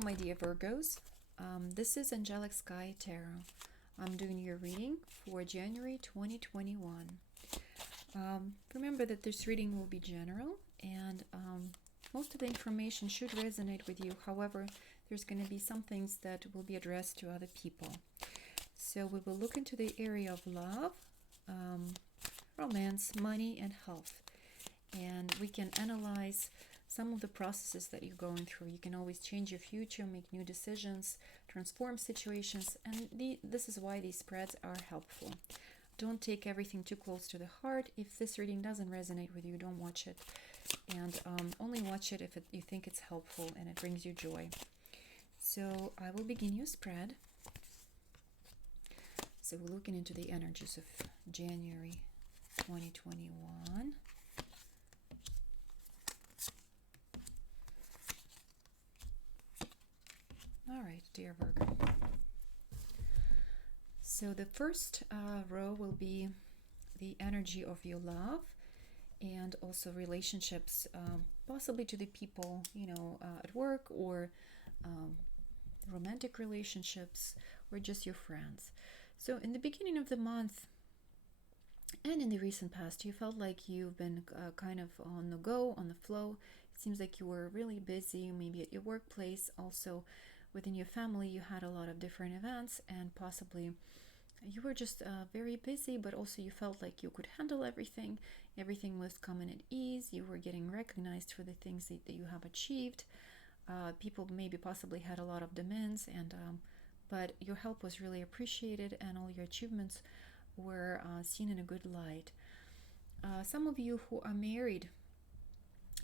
Hello, my dear Virgos. This is Angelic Sky Tarot. I'm doing your reading for January 2021. Remember that this reading will be general and most of the information should resonate with you. However, there's going to be some things that will be addressed to other people. So we will look into the area of love, romance, money, and health. And we can analyze some of the processes that you're going through. You can always change your future, make new decisions, transform situations, and this is why these spreads are helpful. Don't take everything too close to the heart. If this reading doesn't resonate with you, don't watch it. And only watch it if you think it's helpful and it brings you joy. So I will begin your spread. So we're looking into the energies of January 2021. All right, dear Virgo. So the first row will be the energy of your love and also relationships, possibly to the people, at work or romantic relationships or just your friends. So in the beginning of the month and in the recent past, you felt like you've been kind of on the go, on the flow. It seems like you were really busy, maybe at your workplace, also within your family. You had a lot of different events and possibly you were just very busy, but also you felt like you could handle everything. Everything was coming at ease. You were getting recognized for the things that you have achieved. People maybe possibly had a lot of demands, but your help was really appreciated and all your achievements were seen in a good light. Some of you who are married,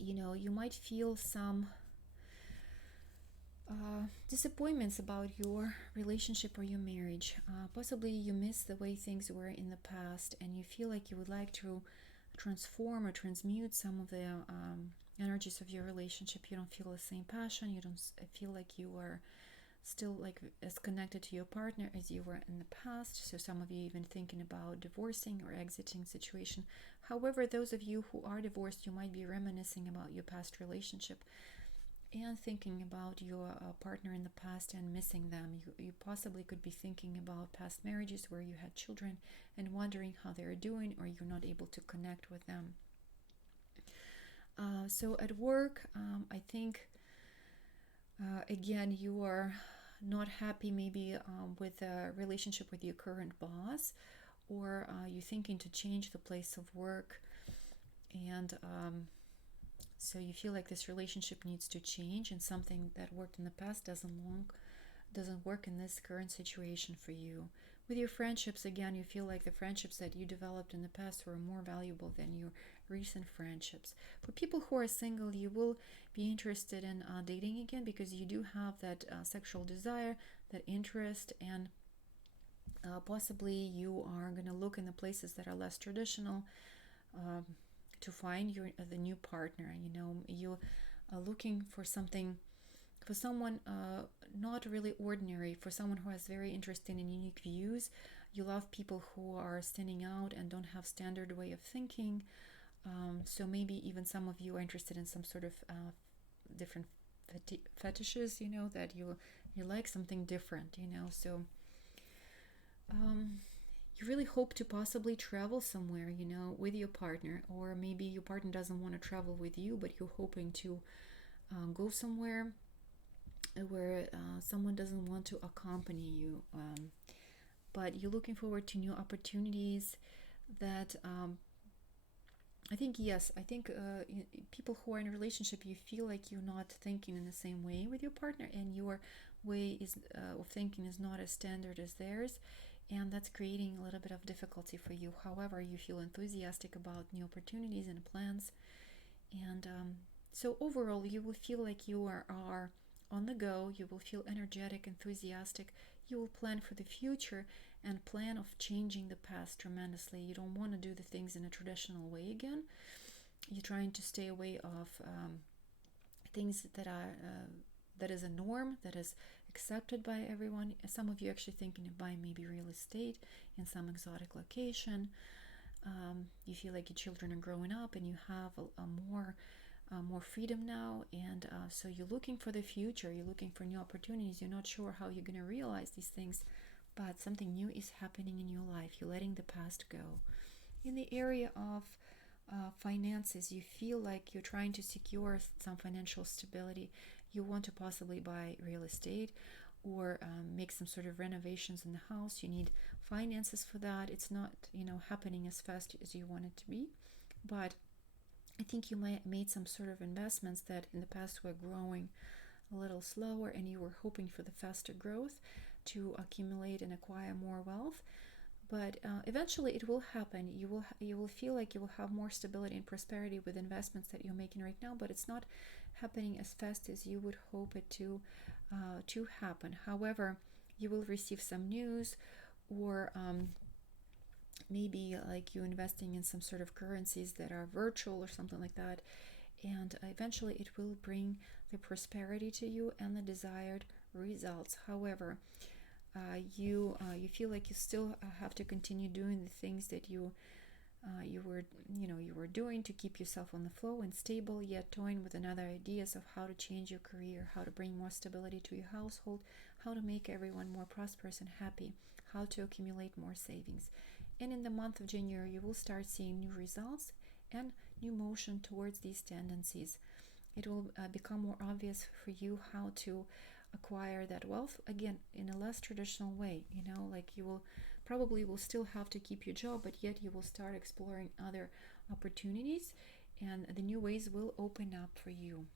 you might feel some disappointments about your relationship or your marriage. Possibly you miss the way things were in the past and you feel like you would like to transform or transmute some of the energies of your relationship. You don't feel the same passion. You don't feel like you are still like as connected to your partner as you were in the past. So some of you even thinking about divorcing or exiting situation. However, those of you who are divorced, you might be reminiscing about your past relationship and thinking about your partner in the past and missing them. You possibly could be thinking about past marriages where you had children and wondering how they're doing, or you're not able to connect with them. So at work, I think, again, you are not happy maybe with a relationship with your current boss, or you're thinking to change the place of work, and so you feel like this relationship needs to change and something that worked in the past doesn't work in this current situation for you. With your friendships, again, you feel like the friendships that you developed in the past were more valuable than your recent friendships. For people who are single, you will be interested in dating again because you do have that sexual desire, that interest, and possibly you are going to look in the places that are less traditional to find the new partner. You are looking for something, for someone not really ordinary, for someone who has very interesting and unique views. You love people who are standing out and don't have standard way of thinking. So maybe even some of you are interested in some sort of different fetishes, that you like something different, so you really hope to possibly travel somewhere, with your partner, or maybe your partner doesn't want to travel with you, but you're hoping to go somewhere where someone doesn't want to accompany you, but you're looking forward to new opportunities that I think people who are in a relationship, you feel like you're not thinking in the same way with your partner, and your way of thinking is not as standard as theirs, and that's creating a little bit of difficulty for you. However, you feel enthusiastic about new opportunities and plans, and so overall you will feel like you are on the go. You will feel energetic, enthusiastic. You will plan for the future and plan of changing the past tremendously. You don't want to do the things in a traditional way again. You're trying to stay away of things that is a norm, that is accepted by everyone. Some of you actually thinking of buying maybe real estate in some exotic location. You feel like your children are growing up and you have a more more freedom now, and so you're looking for the future, you're looking for new opportunities, you're not sure how you're going to realize these things, but something new is happening in your life. You're letting the past go. In the area of finances, you feel like you're trying to secure some financial stability. You want to possibly buy real estate or make some sort of renovations in the house. You need finances for that. It's not, happening as fast as you want it to be, but I think you might have made some sort of investments that in the past were growing a little slower, and you were hoping for the faster growth to accumulate and acquire more wealth. But eventually it will happen. You will feel like you will have more stability and prosperity with investments that you're making right now, but it's not happening as fast as you would hope it to happen. However, you will receive some news, or maybe like you investing in some sort of currencies that are virtual or something like that, and eventually it will bring the prosperity to you and the desired results. However, you feel like you still have to continue doing the things that you were doing to keep yourself on the flow and stable, yet toying with another ideas of how to change your career, how to bring more stability to your household, how to make everyone more prosperous and happy, how to accumulate more savings. And in the month of January, you will start seeing new results and new motion towards these tendencies. It will become more obvious for you how to acquire that wealth, again, in a less traditional way. Like you will probably still have to keep your job, but yet you will start exploring other opportunities, and the new ways will open up for you.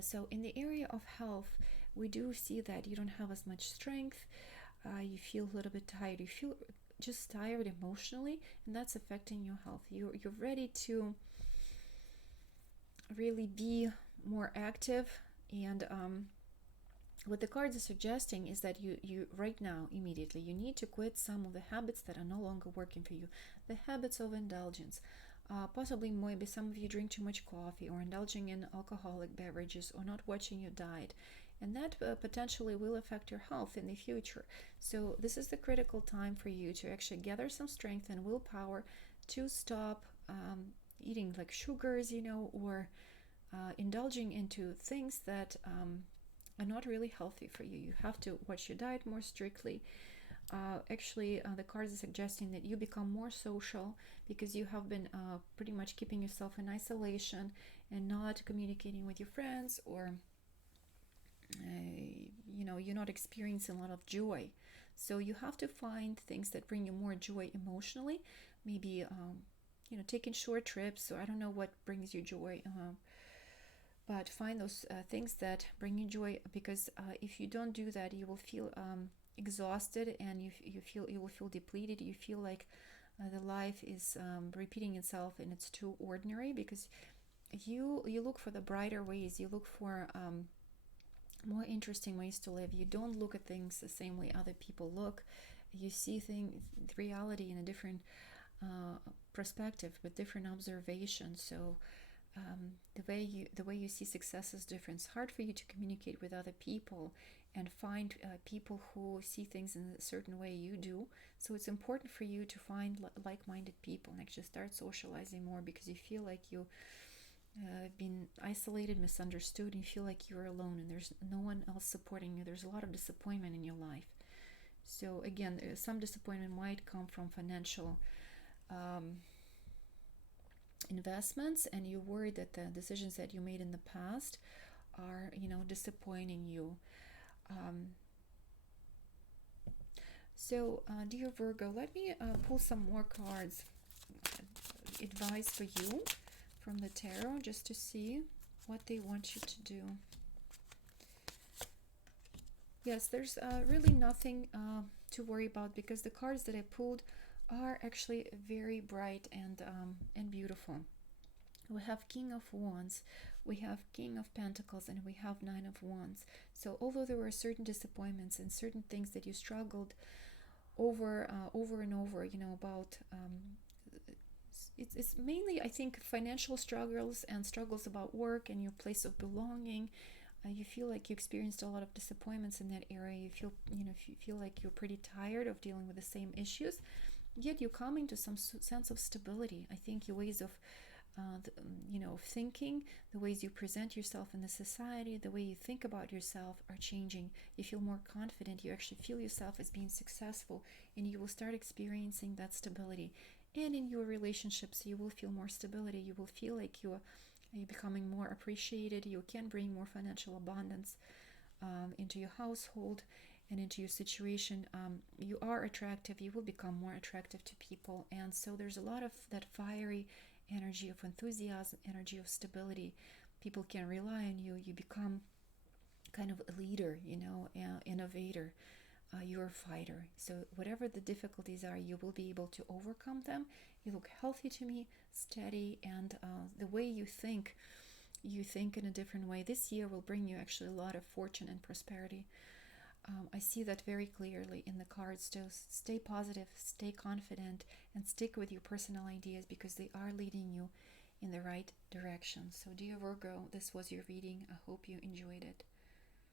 So in the area of health, we do see that you don't have as much strength. You feel a little bit tired. You feel just tired emotionally, and that's affecting your health. You're ready to really be more active, and what the cards are suggesting is that you right now, immediately, you need to quit some of the habits that are no longer working for you. The habits of indulgence. Possibly, maybe some of you drink too much coffee, or indulging in alcoholic beverages, or not watching your diet. And that potentially will affect your health in the future. So this is the critical time for you to actually gather some strength and willpower to stop eating like sugars, or indulging into things that are not really healthy for you. You have to watch your diet more strictly. The cards are suggesting that you become more social, because you have been pretty much keeping yourself in isolation and not communicating with your friends, or you're not experiencing a lot of joy. So you have to find things that bring you more joy emotionally. Maybe taking short trips. So I don't know what brings you joy, but find those things that bring you joy, because if you don't do that, you will feel exhausted, and you will feel depleted. You feel like the life is repeating itself, and it's too ordinary, because you look for the brighter ways. You look for more interesting ways to live. You don't look at things the same way other people look. You see reality in a different perspective, with different observations. So the way you see success is different. It's hard for you to communicate with other people and find people who see things in a certain way you do. So it's important for you to find like-minded people and actually start socializing more, because you feel like you been isolated, misunderstood, and you feel like you're alone and there's no one else supporting you. There's a lot of disappointment in your life. So again, some disappointment might come from financial investments, and you're worried that the decisions that you made in the past are disappointing you. Dear Virgo, let me pull some more cards, advice for you from the tarot, just to see what they want you to do. Yes, there's really nothing to worry about, because the cards that I pulled are actually very bright and beautiful. We have King of Wands, we have King of Pentacles, and we have Nine of Wands. So although there were certain disappointments and certain things that you struggled over and over, about it's mainly, I think, financial struggles and struggles about work and your place of belonging. You feel like you experienced a lot of disappointments in that area. You feel like you're pretty tired of dealing with the same issues, yet you're coming to some sense of stability. I think your ways of thinking, the ways you present yourself in the society, the way you think about yourself are changing. You feel more confident. You actually feel yourself as being successful, and you will start experiencing that stability. And in your relationships, you will feel more stability. You will feel like you're becoming more appreciated. You can bring more financial abundance into your household and into your situation. You are attractive. You will become more attractive to people. And so there's a lot of that fiery energy of enthusiasm, energy of stability. People can rely on you. You become kind of a leader, innovator. You're a fighter. So whatever the difficulties are, you will be able to overcome them. You look healthy to me, steady, and the way you think in a different way. This year will bring you actually a lot of fortune and prosperity. I see that very clearly in the cards. So stay positive, stay confident, and stick with your personal ideas because they are leading you in the right direction. So dear Virgo, this was your reading. I hope you enjoyed it.